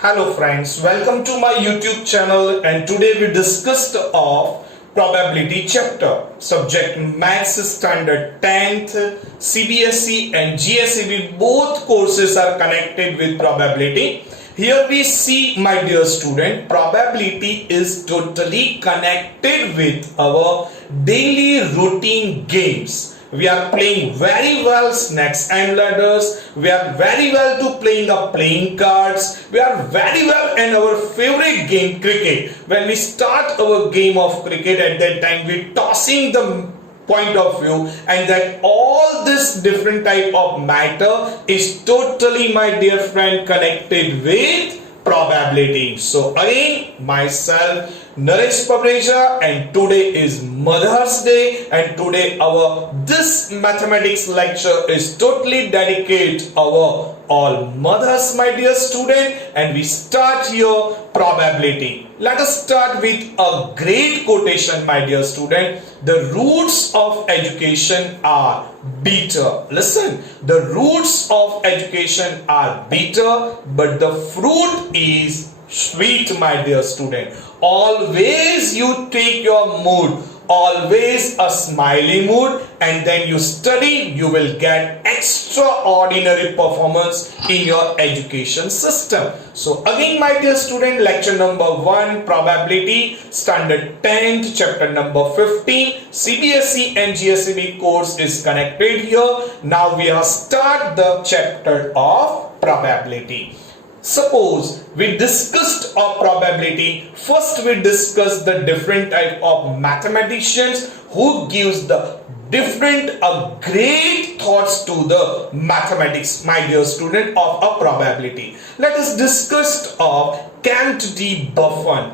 Hello friends, welcome to my YouTube channel, and today we discussed of probability chapter. Subject Maths Standard 10th, C.B.S.E and G.S.E.B both courses are connected with probability. Here we see, my dear student, probability is totally connected with our daily routine games. We are playing very well snakes and ladders. We are very well to playing playing cards. We are very well in our favorite game, cricket. When we start our game of cricket, at that time we tossing the point of view, and that all this different type of matter is totally, my dear friend, connected with probability. So again, myself Naresh Pabreja, and today is Mother's Day, and today our this mathematics lecture is totally dedicated our all mothers, my dear student, and we start here probability. Let us start with a great quotation, my dear student. The roots of education are bitter. Listen, the roots of education are bitter, but the fruit is sweet, my dear student. Always you take your mood, always a smiley mood, and then you study, you will get extraordinary performance in your education system. So again, my dear student, lecture number 1, probability, standard 10th, chapter number 15, C.B.S.E and G.S.E.B course is connected here. Now we are start the chapter of probability. Suppose we discussed of probability. First we discussed the different type of mathematicians who gives the different great thoughts to the mathematics, my dear student, of a probability. Let us discuss of Chap D. Buffon.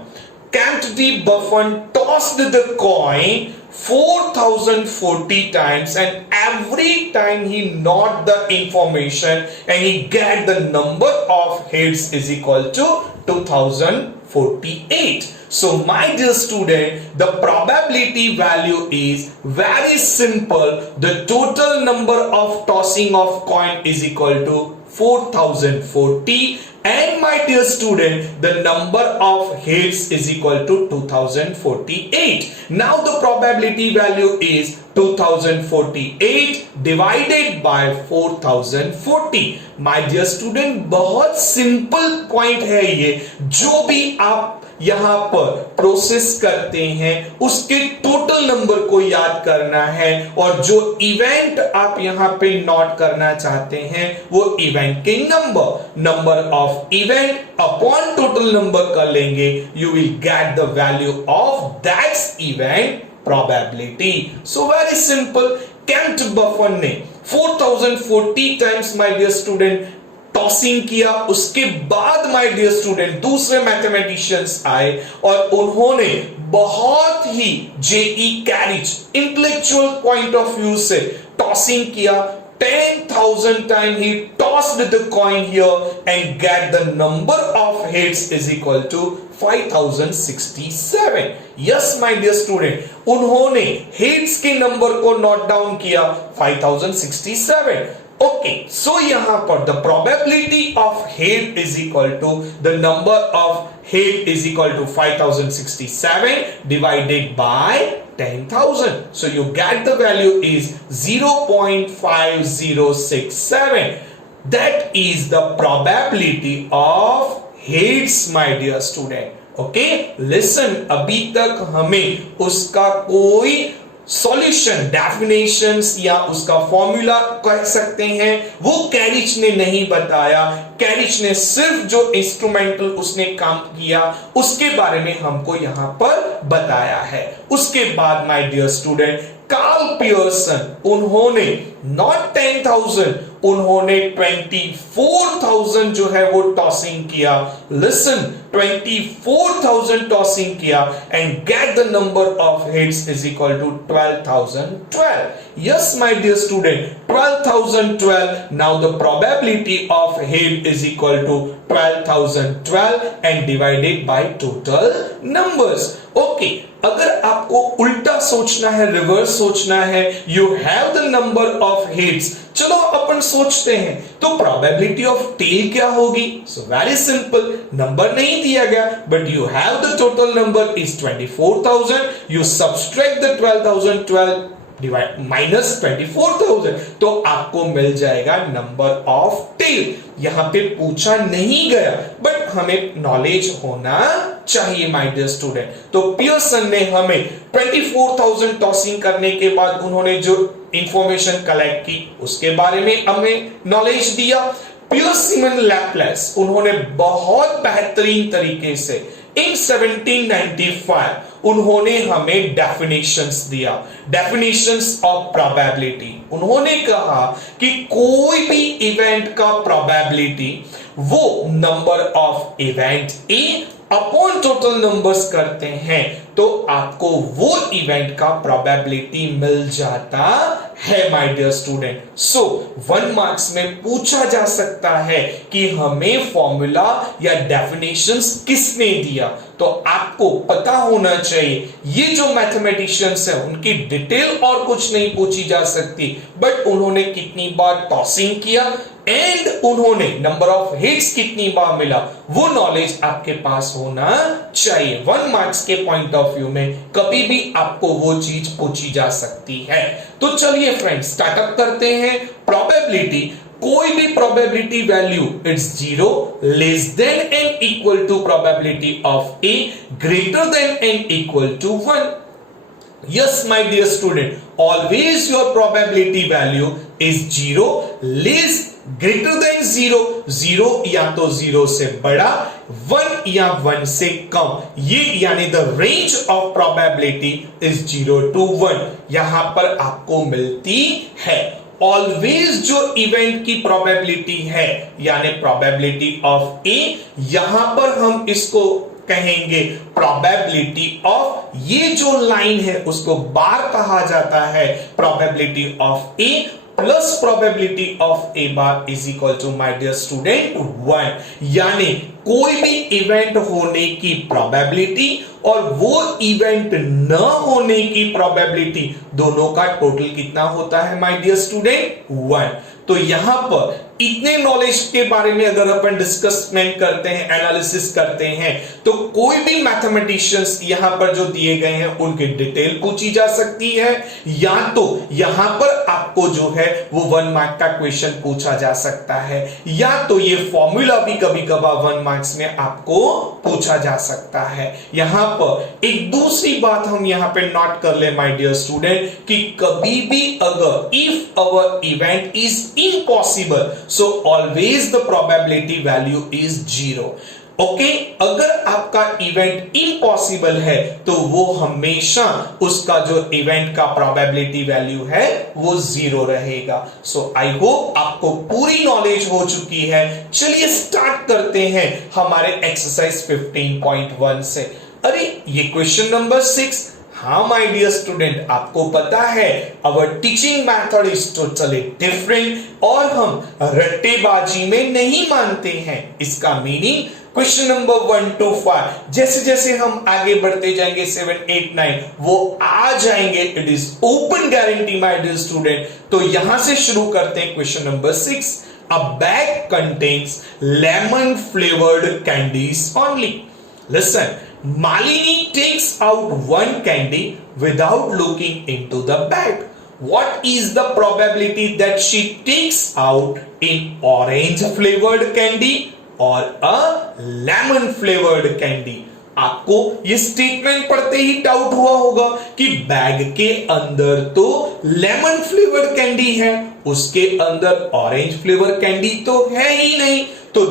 Chap D. Buffon tossed the coin 4040 times, and every time he note the information and he get the number of heads is equal to 2048. So my dear student, the probability value is very simple. The total number of tossing of coin is equal to 4040, and my dear student, the number of heads is equal to 2048. Now the probability value is 2048 divided by 4040. My dear student, बहुत simple point है ये. जो भी आप यहाँ पर process करते हैं उसके टोटल नंबर को याद करना है, और जो इवेंट आप यहाँ पे नोट करना चाहते हैं वो इवेंट के number of event upon total number कर लेंगे. You will get the value of that event probability. So very simple. Chap Buffon ने 4040 times, my dear student, tossing किया. उसके बाद माय डियर स्टूडेंट दूसरे मैथमेटिशियंस आए और उन्होंने बहुत ही जेई कैरिज इंटेलेक्चुअल पॉइंट ऑफ व्यू से टॉसिंग किया. 10,000 times he tossed the coin here and get the number of heads is equal to 5067. Yes my dear student, उन्होंने हेड्स के नंबर को नोट डाउन किया 5067. ओके, सो यहां पर the probability of head is equal to the number of head is equal to 5067 divided by 10,000. So you get the value is 0.5067. That is the probability of heads, my dear student. Okay, listen, अभी तक हमें उसका कोई solution, definitions या उसका formula कह सकते हैं वो कैरिच ने नहीं बताया. कैरिच ने सिर्फ जो इंस्ट्रूमेंटल उसने काम किया उसके बारे में हमको यहां पर बताया है. उसके बाद my dear student, Karl Pearson, उन्होंने नॉट 10,000, उन्होंने 24,000 जो है वो टॉसिंग किया. लिसन, 24,000 टॉसिंग किया and get the number of heads is equal to 12,012. Yes my dear student, 12,012. Now the probability of head is equal to 12,012 and divided by total numbers. Okay, अगर आपको उल्टा सोचना है, रिवर्स सोचना है, you have the number of heads. चलो अपन सोचते हैं, तो प्रोबेबिलिटी ऑफ टेल क्या होगी? सो वेरी सिंपल, नंबर नहीं दिया गया but you have the total number is 24,000. You subtract the 12,012 divide minus 24,000, तो आपको मिल जाएगा नंबर ऑफ टेल. यहां पे पूछा नहीं गया बट हमें नॉलेज होना चाहिए माय डियर स्टूडेंट. तो पियर्सन ने हमें 24,000 टॉसिंग करने के बाद उन्होंने जो इंफॉर्मेशन कलेक्ट की उसके बारे में हमें नॉलेज दिया. पियर्सन लैप्लेस, उन्होंने बहुत बेहतरीन तरीके से इन 1795 उन्होंने हमें डेफिनेशंस दिया, डेफिनेशंस ऑफ प्रोबेबिलिटी. उन्होंने कहा कि कोई भी इवेंट का प्रोबेबिलिटी वो number of event A upon total numbers करते हैं तो आपको वो इवेंट का प्रोबेबिलिटी मिल जाता है my dear student. So 1 marks में पूछा जा सकता है कि हमें फॉर्मूला या डेफिनेशंस किसने दिया, तो आपको पता होना चाहिए. ये जो मैथमेटिशियंस है उनकी डिटेल और कुछ नहीं पूछी जा सकती बट उन्होंने कितनी बार टॉसिंग किया एंड उन्होंने नंबर ऑफ हिट्स कितनी बार मिला, वो नॉलेज आपके पास होना चाहिए. 1 मार्क्स के पॉइंट ऑफ व्यू में कभी भी आपको वो चीज पूछी जा सकती है. तो चलिए फ्रेंड्स, स्टार्टअप करते हैं. प्रोबेबिलिटी, कोई भी probability value it's 0 less than and equal to probability of A greater than and equal to 1. Yes, my dear student, always your probability value is 0 less greater than 0. 0 या तो 0 से बड़ा, 1 या 1 से कम. ये यानी the range of probability is 0 to 1 यहां पर आपको मिलती है. ऑलवेज जो इवेंट की प्रोबेबिलिटी है यानी प्रोबेबिलिटी ऑफ ए, यहां पर हम इसको कहेंगे प्रोबेबिलिटी ऑफ, ये जो लाइन है उसको बार कहा जाता है. Probability of A plus probability of A bar is equal to my dear student 1. यानी कोई भी इवेंट होने की प्रोबेबिलिटी और वो इवेंट न होने की प्रोबेबिलिटी, दोनों का टोटल कितना होता है माय डियर स्टूडेंट? 1. तो यहां पर इतने नॉलेज के बारे में अगर अपन डिस्कसमेंट करते हैं, एनालिसिस करते हैं, तो कोई भी मैथमेटिशियंस यहां पर जो दिए गए हैं उनकी डिटेल पूछी जा सकती है, या तो यहां पर आपको जो है वो 1 मार्क का क्वेश्चन पूछा जा सकता है, या तो ये फॉर्मूला भी कभी कभार 1 मार्क्स में आपको पूछा जा सकता है. यहां पर एक दूसरी बात हम यहां पे नोट कर ले माय डियर स्टूडेंट कि कभी भी अगर if our event is impossible, so always the probability value is 0. Okay, अगर आपका इवेंट इम्पॉसिबल है तो वो हमेशा उसका जो इवेंट का प्रोबेबिलिटी वैल्यू है वो 0 रहेगा. सो आई होप आपको पूरी नॉलेज हो चुकी है. चलिए स्टार्ट करते हैं हमारे एक्सरसाइज 15.1 से. अरे ये क्वेश्चन नंबर 6. हाँ माय डियर स्टूडेंट, आपको पता है our teaching method is totally different और हम रट्टेबाजी में नहीं मानते हैं. इसका मीनिंग क्वेश्चन नंबर 1 to 5, जैसे जैसे हम आगे बढ़ते जाएंगे 7, 8, 9 वो आ जाएंगे। It is open guarantee my dear student. तो यहां से शुरू करते हैं question number 6। A bag contains lemon flavoured candies only. Listen, Malini takes out one candy without looking into the bag. What is the probability that she takes out an orange flavored candy or a lemon flavored candy? आपको ये statement पढ़ते ही doubt हुआ होगा कि bag के अंदर तो lemon flavoured candy है, उसके अंदर ऑरेंज फ्लेवर कैंडी तो है ही नहीं, तो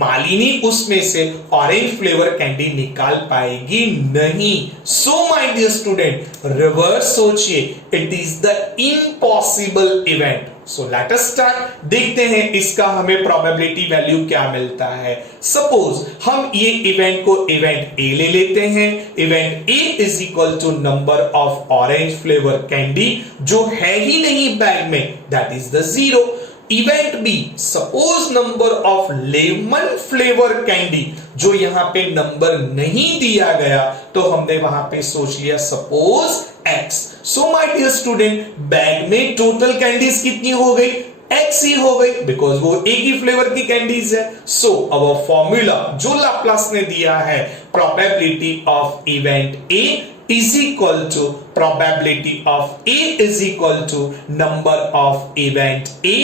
मालिनी उसमें से ऑरेंज फ्लेवर कैंडी निकाल पाएगी नहीं। So my dear student, reverse सोचिए, it is the impossible event. So let us start. देखते हैं इसका हमें प्रोबेबिलिटी वैल्यू क्या मिलता है। सपोज हम ये इवेंट को इवेंट ए ले लेते हैं। Event A is equal to number of orange flavour candy, जो है ही नहीं बैग में, that is the 0। Event B, suppose number of lemon flavour candy, जो यहां पे नंबर नहीं दिया गया तो हमने वहां पे सोच लिया suppose x। So my dear student, bag में टोटल कैंडीज कितनी हो गई? x ही हो गई, बिकॉज वो एक ही फ्लेवर की कैंडीज है। सो अवर फॉर्मूला जो लाप्लास ने दिया है, probability of event A is equal to probability of A is equal to number of event A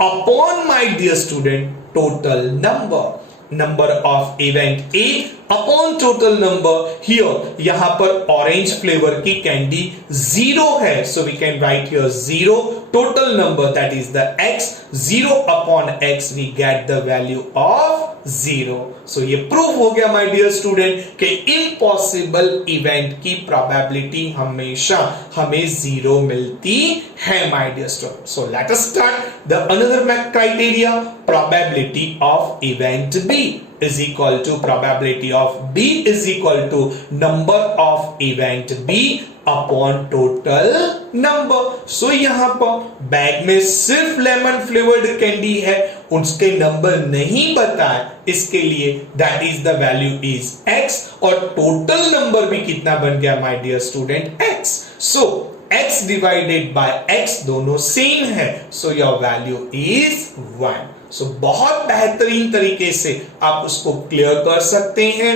upon my dear student total number of event A upon total number। here यहां पर orange flavour की candy 0 है, so we can write here 0 total number, that is the x। 0 upon x we get the value of 0। so ये proof हो गया my dear student कि impossible event की probability हमेशा हमें 0 मिलती है my dear student. So let us start the another criteria. Probability of event B is equal to probability of B is equal to number of event B upon total number। so यहां पर bag में सिर्फ lemon flavoured candy है, उसके number नहीं बताए, इसके लिए that is the value is x, और टोटल नंबर भी कितना बन गया my dear student? x। so x divided by x दोनों सेम है, so your value is 1। So बहुत बेहतरीन तरीके से आप उसको क्लियर कर सकते हैं।